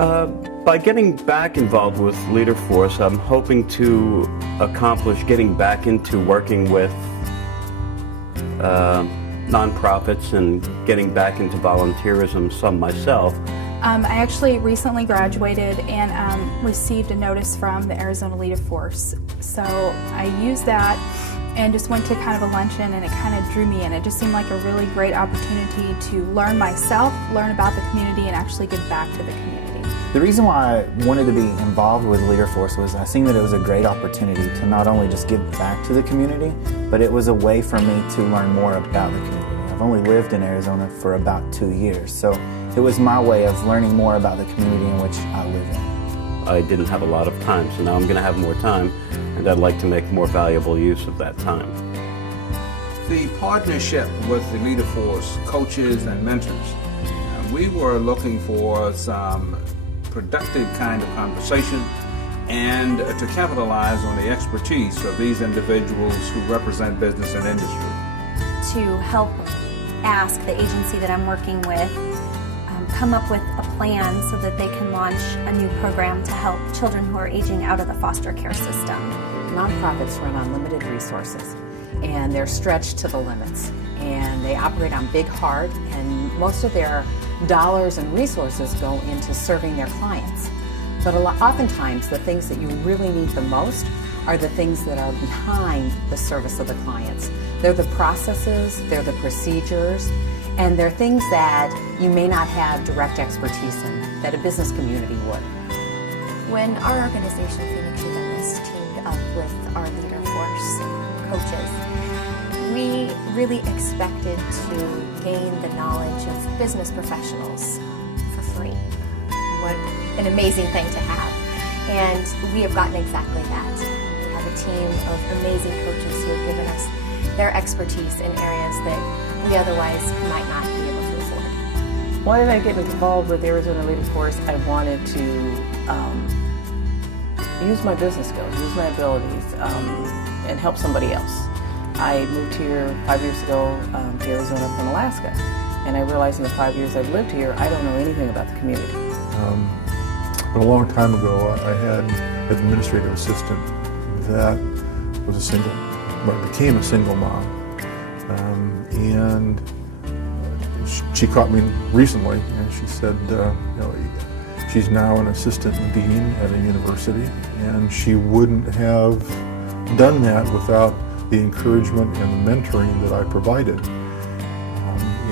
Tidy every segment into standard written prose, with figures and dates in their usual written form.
By getting back involved with LeaderForce, I'm hoping to accomplish getting back into working with nonprofits and getting back into volunteerism some myself. I actually recently graduated and received a notice from the Arizona LeaderForce. So I used that and just went to kind of a luncheon, and it kind of drew me in. It just seemed like a really great opportunity to learn myself, learn about the community, and actually give back to the community. The reason why I wanted to be involved with LeaderForce was I seen that it was a great opportunity to not only just give back to the community, but it was a way for me to learn more about the community. I've only lived in Arizona for about 2 years, so it was my way of learning more about the community in which I live in. I didn't have a lot of time, so now I'm going to have more time, and I'd like to make more valuable use of that time. The partnership with the LeaderForce coaches and mentors, we were looking for some productive kind of conversation and to capitalize on the expertise of these individuals who represent business and industry. To help ask the agency that I'm working with come up with a plan so that they can launch a new program to help children who are aging out of the foster care system. Nonprofits run on limited resources, and they're stretched to the limits, and they operate on big heart, and most of their dollars and resources go into serving their clients. But oftentimes the things that you really need the most are the things that are behind the service of the clients. They're the processes, they're the procedures, and they're things that you may not have direct expertise in, that a business community would. When our organization, Phoenix Youth Wellness, teamed up with our LeaderForce coaches, we really expected to gain the knowledge of business professionals for free. What an amazing thing to have. And we have gotten exactly that. We have a team of amazing coaches who have given us their expertise in areas that we otherwise might not be able to afford. Why did I get involved with Arizona LeaderForce? I wanted to use my business skills, use my abilities, and help somebody else. I moved here 5 years ago to Arizona from Alaska, and I realized in the 5 years I've lived here, I don't know anything about the community. A long time ago, I had an administrative assistant that was a single, but became a single mom, and she caught me recently, and she said, she's now an assistant dean at a university, and she wouldn't have done that without the encouragement and the mentoring that I provided.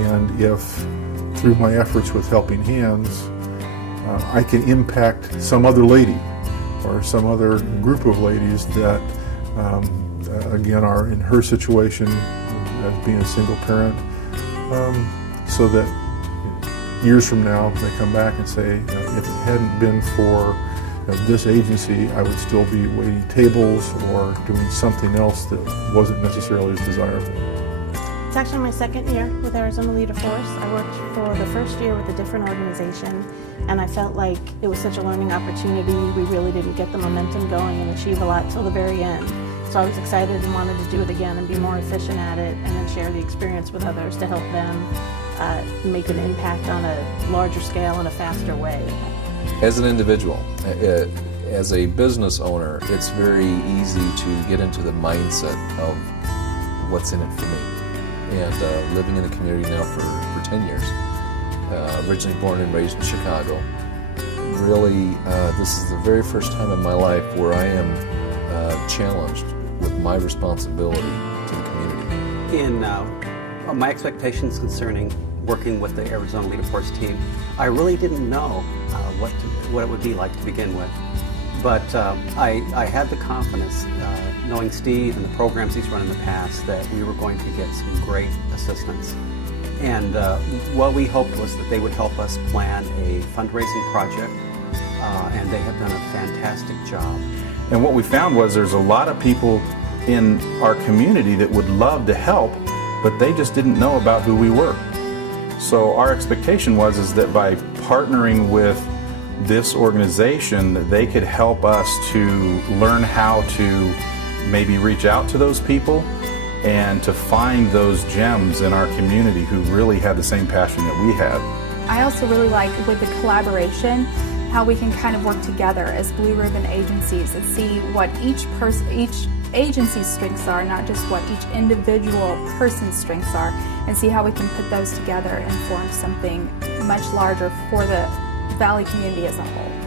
And if through my efforts with Helping Hands, I can impact some other lady or some other group of ladies that, again, are in her situation as being a single parent, so that years from now they come back and say, if it hadn't been for this agency, I would still be waiting tables or doing something else that wasn't necessarily as desirable. It's actually my second year with Arizona LeaderForce. I worked for the first year with a different organization, and I felt like it was such a learning opportunity. We really didn't get the momentum going and achieve a lot till the very end. So I was excited and wanted to do it again and be more efficient at it, and then share the experience with others to help them make an impact on a larger scale in a faster way. As an individual, as a business owner, it's very easy to get into the mindset of what's in it for me. And living in the community now for 10 years, originally born and raised in Chicago, really this is the very first time in my life where I am challenged with my responsibility to the community. In my expectations concerning working with the Arizona LeaderForce team, I really didn't know what it would be like to begin with. But I had the confidence, knowing Steve and the programs he's run in the past, that we were going to get some great assistance. And what we hoped was that they would help us plan a fundraising project, and they have done a fantastic job. And what we found was there's a lot of people in our community that would love to help, but they just didn't know about who we were. So our expectation was that by partnering with this organization, they could help us to learn how to maybe reach out to those people and to find those gems in our community who really had the same passion that we had. I also really like with the collaboration how we can kind of work together as blue ribbon agencies and see what each agency's strengths are, not just what each individual person's strengths are, and see how we can put those together and form something much larger for the Valley community as a whole.